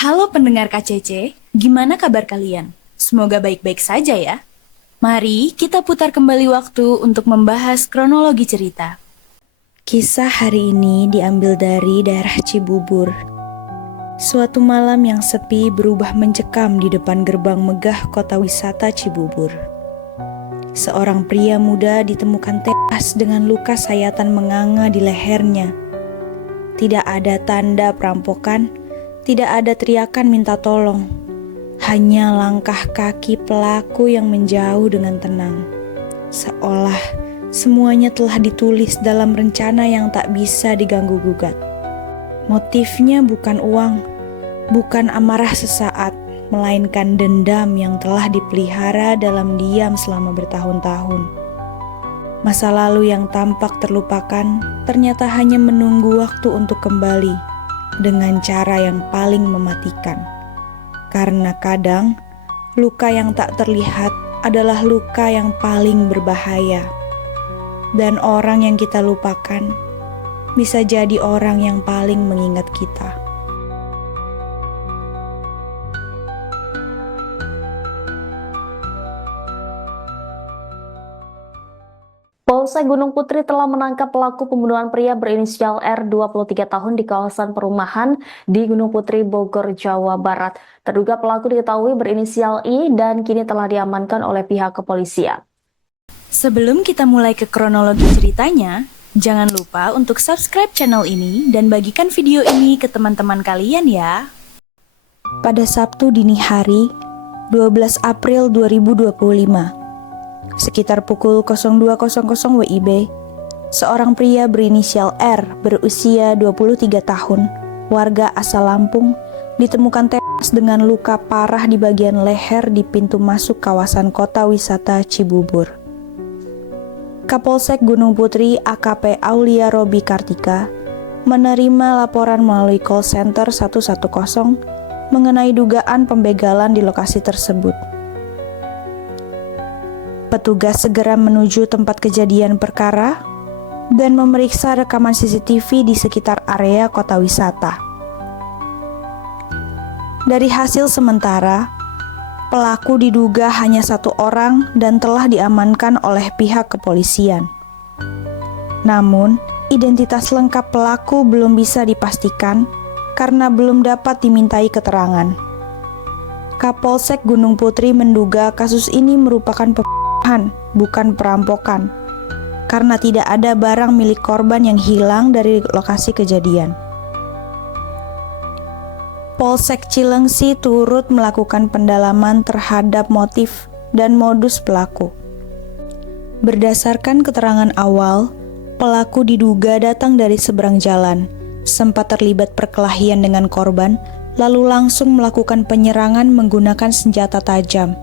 Halo pendengar KCC, gimana kabar kalian? Semoga baik-baik saja ya. Mari kita putar kembali waktu untuk membahas kronologi cerita. Kisah hari ini diambil dari daerah Cibubur. Suatu malam yang sepi berubah mencekam di depan gerbang megah kota wisata Cibubur. Seorang pria muda ditemukan tewas dengan luka sayatan menganga di lehernya. Tidak ada tanda perampokan, tidak ada teriakan minta tolong. Hanya langkah kaki pelaku yang menjauh dengan tenang. Seolah semuanya telah ditulis dalam rencana yang tak bisa diganggu-gugat. Motifnya bukan uang, bukan amarah sesaat, melainkan dendam yang telah dipelihara dalam diam selama bertahun-tahun. Masa lalu yang tampak terlupakan ternyata hanya menunggu waktu untuk kembali dengan cara yang paling mematikan. Karena kadang luka yang tak terlihat adalah luka yang paling berbahaya. Dan orang yang kita lupakan bisa jadi orang yang paling mengingat kita. Polsek Gunung Putri telah menangkap pelaku pembunuhan pria berinisial R 23 tahun di kawasan perumahan di Gunung Putri, Bogor, Jawa Barat. Terduga pelaku diketahui berinisial I dan kini telah diamankan oleh pihak kepolisian. Sebelum kita mulai ke kronologi ceritanya, jangan lupa untuk subscribe channel ini dan bagikan video ini ke teman-teman kalian ya. Pada Sabtu dini hari, 12 April 2025, sekitar pukul 02.00 WIB, seorang pria berinisial R berusia 23 tahun, warga asal Lampung, ditemukan tewas dengan luka parah di bagian leher di pintu masuk kawasan kota wisata Cibubur. Kapolsek Gunung Putri AKP Aulia Robi Kartika menerima laporan melalui call center 110 mengenai dugaan pembegalan di lokasi tersebut. Petugas segera menuju tempat kejadian perkara dan memeriksa rekaman CCTV di sekitar area kota wisata. Dari hasil sementara, pelaku diduga hanya satu orang dan telah diamankan oleh pihak kepolisian. Namun, identitas lengkap pelaku belum bisa dipastikan karena belum dapat dimintai keterangan. Kapolsek Gunung Putri menduga kasus ini merupakan bukan perampokan, karena tidak ada barang milik korban yang hilang dari lokasi kejadian. Polsek Cilengsi turut melakukan pendalaman terhadap motif dan modus pelaku. Berdasarkan keterangan awal, pelaku diduga datang dari seberang jalan, sempat terlibat perkelahian dengan korban, lalu langsung melakukan penyerangan menggunakan senjata tajam.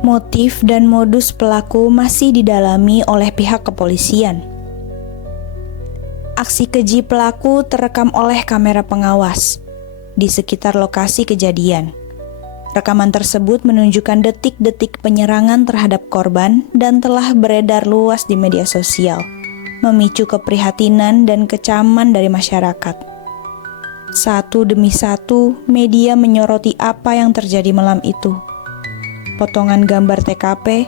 Motif dan modus pelaku masih didalami oleh pihak kepolisian. Aksi keji pelaku terekam oleh kamera pengawas di sekitar lokasi kejadian. Rekaman tersebut menunjukkan detik-detik penyerangan terhadap korban dan telah beredar luas di media sosial, memicu keprihatinan dan kecaman dari masyarakat. Satu demi satu, media menyoroti apa yang terjadi malam itu. Potongan gambar TKP,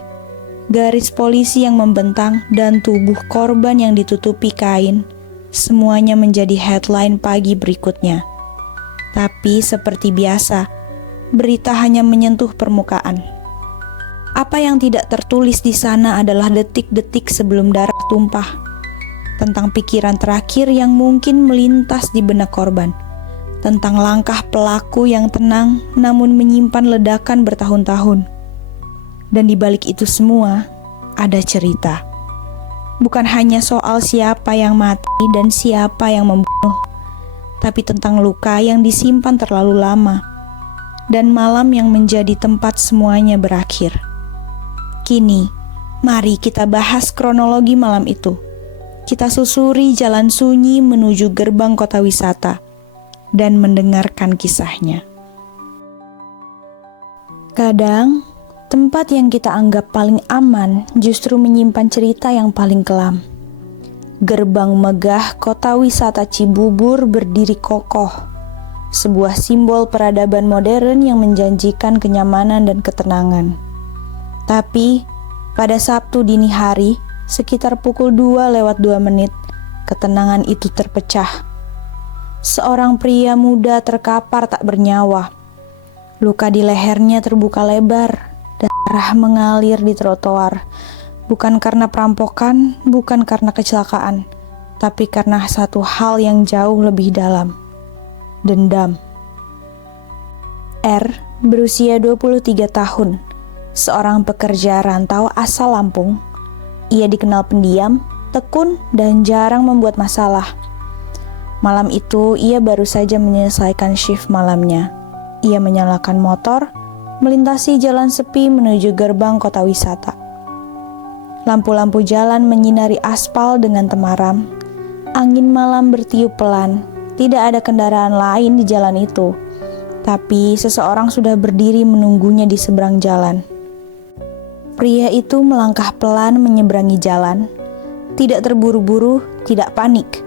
garis polisi yang membentang, dan tubuh korban yang ditutupi kain, semuanya menjadi headline pagi berikutnya. Tapi seperti biasa, berita hanya menyentuh permukaan. Apa yang tidak tertulis di sana adalah detik-detik sebelum darah tumpah, tentang pikiran terakhir yang mungkin melintas di benak korban, tentang langkah pelaku yang tenang namun menyimpan ledakan bertahun-tahun. Dan di balik itu semua, ada cerita. Bukan hanya soal siapa yang mati dan siapa yang membunuh, tapi tentang luka yang disimpan terlalu lama, dan malam yang menjadi tempat semuanya berakhir. Kini, mari kita bahas kronologi malam itu. Kita susuri jalan sunyi menuju gerbang kota wisata, dan mendengarkan kisahnya. Kadang, tempat yang kita anggap paling aman justru menyimpan cerita yang paling kelam. Gerbang megah kota wisata Cibubur berdiri kokoh, sebuah simbol peradaban modern yang menjanjikan kenyamanan dan ketenangan. Tapi, pada Sabtu dini hari, sekitar pukul 2:02, ketenangan itu terpecah. Seorang pria muda terkapar tak bernyawa. Luka di lehernya terbuka lebar, darah mengalir di trotoar. Bukan karena perampokan, bukan karena kecelakaan, tapi karena satu hal yang jauh lebih dalam. Dendam. R berusia 23 tahun, seorang pekerja rantau asal Lampung. Ia dikenal pendiam, tekun, dan jarang membuat masalah. Malam itu, ia baru saja menyelesaikan shift malamnya. Ia menyalakan motor, melintasi jalan sepi menuju gerbang kota wisata. Lampu-lampu jalan menyinari aspal dengan temaram. Angin malam bertiup pelan. Tidak ada kendaraan lain di jalan itu. Tapi seseorang sudah berdiri menunggunya di seberang jalan. Pria itu melangkah pelan menyeberangi jalan. Tidak terburu-buru, tidak panik.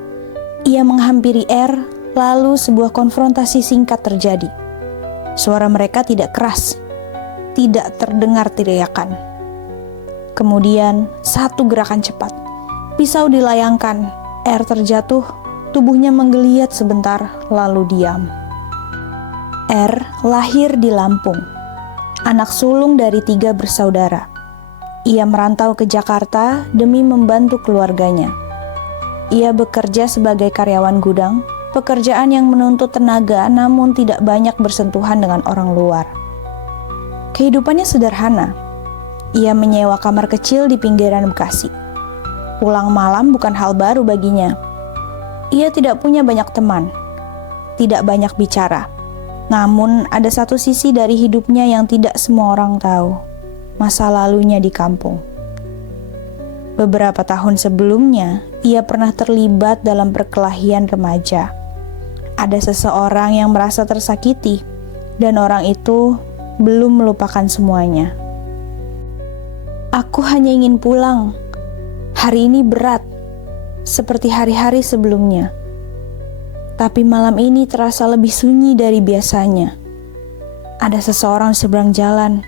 Ia menghampiri R, lalu sebuah konfrontasi singkat terjadi. Suara mereka tidak keras, tidak terdengar teriakan. Kemudian, satu gerakan cepat. Pisau dilayangkan, R terjatuh, tubuhnya menggeliat sebentar, lalu diam. R lahir di Lampung, anak sulung dari 3 bersaudara. Ia merantau ke Jakarta demi membantu keluarganya. Ia bekerja sebagai karyawan gudang, pekerjaan yang menuntut tenaga namun tidak banyak bersentuhan dengan orang luar. Kehidupannya sederhana. Ia menyewa kamar kecil di pinggiran Bekasi. Pulang malam bukan hal baru baginya. Ia tidak punya banyak teman, tidak banyak bicara. Namun ada satu sisi dari hidupnya yang tidak semua orang tahu, masa lalunya di kampung. Beberapa tahun sebelumnya, ia pernah terlibat dalam perkelahian remaja. Ada seseorang yang merasa tersakiti, dan orang itu belum melupakan semuanya. Aku hanya ingin pulang. Hari ini berat, seperti hari-hari sebelumnya. Tapi malam ini terasa lebih sunyi dari biasanya. Ada seseorang di seberang jalan.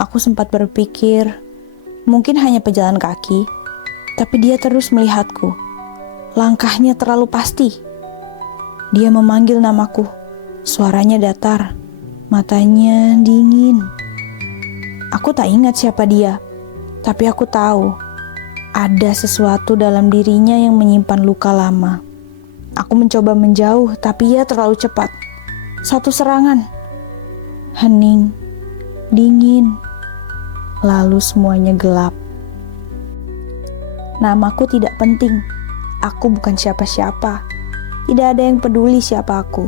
Aku sempat berpikir, mungkin hanya pejalan kaki, tapi dia terus melihatku. Langkahnya terlalu pasti. Dia memanggil namaku. Suaranya datar, matanya dingin. Aku tak ingat siapa dia, tapi aku tahu ada sesuatu dalam dirinya yang menyimpan luka lama. Aku mencoba menjauh, tapi ia terlalu cepat. Satu serangan. Hening, dingin. Lalu semuanya gelap. Namaku tidak penting. Aku bukan siapa-siapa. Tidak ada yang peduli siapa aku.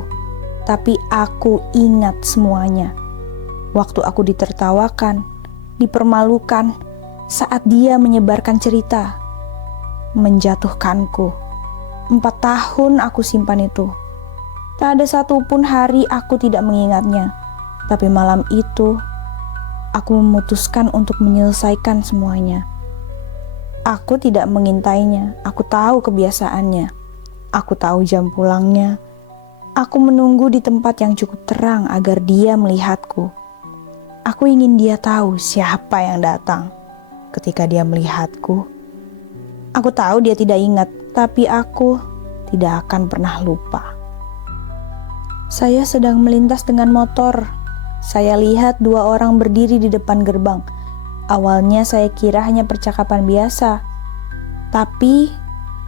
Tapi aku ingat semuanya. Waktu aku ditertawakan, dipermalukan, saat dia menyebarkan cerita, menjatuhkanku. 4 tahun aku simpan itu. Tak ada satupun hari aku tidak mengingatnya. Tapi malam itu, aku memutuskan untuk menyelesaikan semuanya. Aku tidak mengintainya, aku tahu kebiasaannya. Aku tahu jam pulangnya. Aku menunggu di tempat yang cukup terang agar dia melihatku. Aku ingin dia tahu siapa yang datang ketika dia melihatku. Aku tahu dia tidak ingat, tapi aku tidak akan pernah lupa. Saya sedang melintas dengan motor. Saya lihat 2 orang berdiri di depan gerbang. Awalnya saya kira hanya percakapan biasa, tapi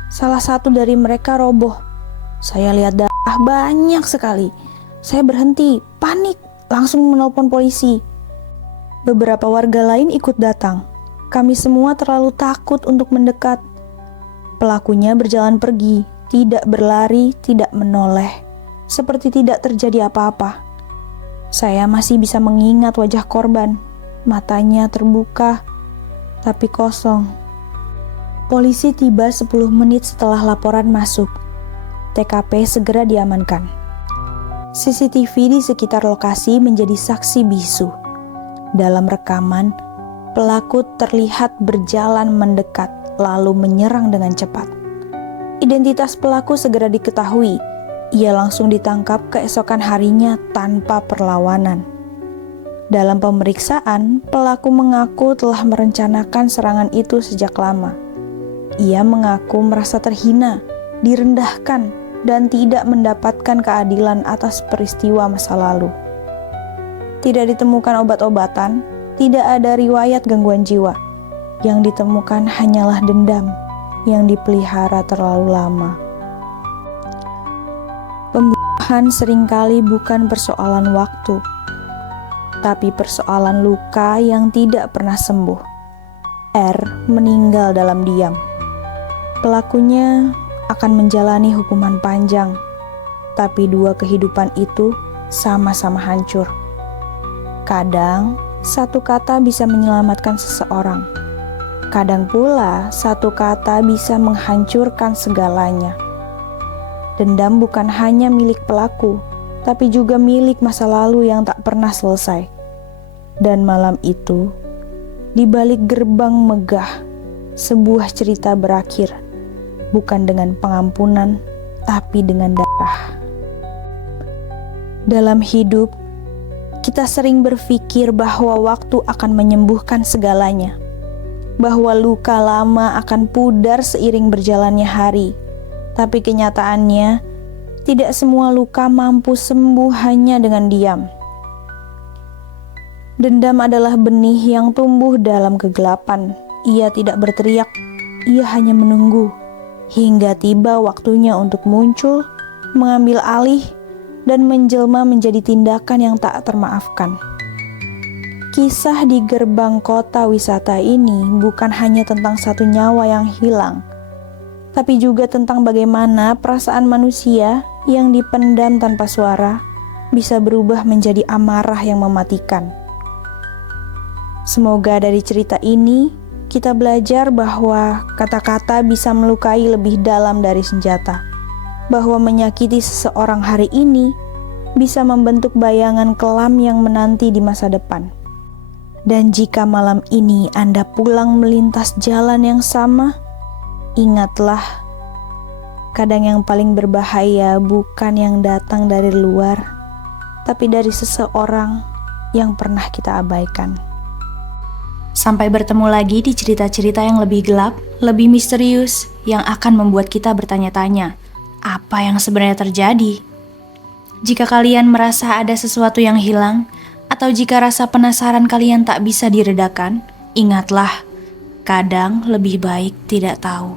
salah satu dari mereka roboh. Saya lihat darah banyak sekali. Saya berhenti, panik, langsung menelpon polisi. Beberapa warga lain ikut datang. Kami semua terlalu takut untuk mendekat. Pelakunya berjalan pergi, tidak berlari, tidak menoleh, seperti tidak terjadi apa-apa. Saya masih bisa mengingat wajah korban. Matanya terbuka, tapi kosong. Polisi tiba 10 menit setelah laporan masuk. TKP segera diamankan. CCTV di sekitar lokasi menjadi saksi bisu. Dalam rekaman, pelaku terlihat berjalan mendekat, lalu menyerang dengan cepat. Identitas pelaku segera diketahui. Ia langsung ditangkap keesokan harinya tanpa perlawanan. Dalam pemeriksaan, pelaku mengaku telah merencanakan serangan itu sejak lama. Ia mengaku merasa terhina, direndahkan, dan tidak mendapatkan keadilan atas peristiwa masa lalu. Tidak ditemukan obat-obatan, tidak ada riwayat gangguan jiwa. Yang ditemukan hanyalah dendam yang dipelihara terlalu lama. Pembunuhan seringkali bukan persoalan waktu, tapi persoalan luka yang tidak pernah sembuh. R meninggal dalam diam. Pelakunya akan menjalani hukuman panjang, tapi dua kehidupan itu sama-sama hancur. Kadang, satu kata bisa menyelamatkan seseorang. Kadang pula, satu kata bisa menghancurkan segalanya. Dendam bukan hanya milik pelaku, tapi juga milik masa lalu yang tak pernah selesai. Dan malam itu, di balik gerbang megah, sebuah cerita berakhir, bukan dengan pengampunan, tapi dengan darah. Dalam hidup, kita sering berpikir bahwa waktu akan menyembuhkan segalanya, bahwa luka lama akan pudar seiring berjalannya hari. Tapi kenyataannya, tidak semua luka mampu sembuh hanya dengan diam. Dendam adalah benih yang tumbuh dalam kegelapan. Ia tidak berteriak, ia hanya menunggu, hingga tiba waktunya untuk muncul, mengambil alih, dan menjelma menjadi tindakan yang tak termaafkan. Kisah di gerbang kota wisata ini bukan hanya tentang satu nyawa yang hilang, tapi juga tentang bagaimana perasaan manusia yang dipendam tanpa suara bisa berubah menjadi amarah yang mematikan. Semoga dari cerita ini kita belajar bahwa kata-kata bisa melukai lebih dalam dari senjata, bahwa menyakiti seseorang hari ini bisa membentuk bayangan kelam yang menanti di masa depan. Dan jika malam ini Anda pulang melintas jalan yang sama, ingatlah, kadang yang paling berbahaya bukan yang datang dari luar, tapi dari seseorang yang pernah kita abaikan. Sampai bertemu lagi di cerita-cerita yang lebih gelap, lebih misterius, yang akan membuat kita bertanya-tanya, apa yang sebenarnya terjadi? Jika kalian merasa ada sesuatu yang hilang, atau jika rasa penasaran kalian tak bisa diredakan, ingatlah, kadang lebih baik tidak tahu.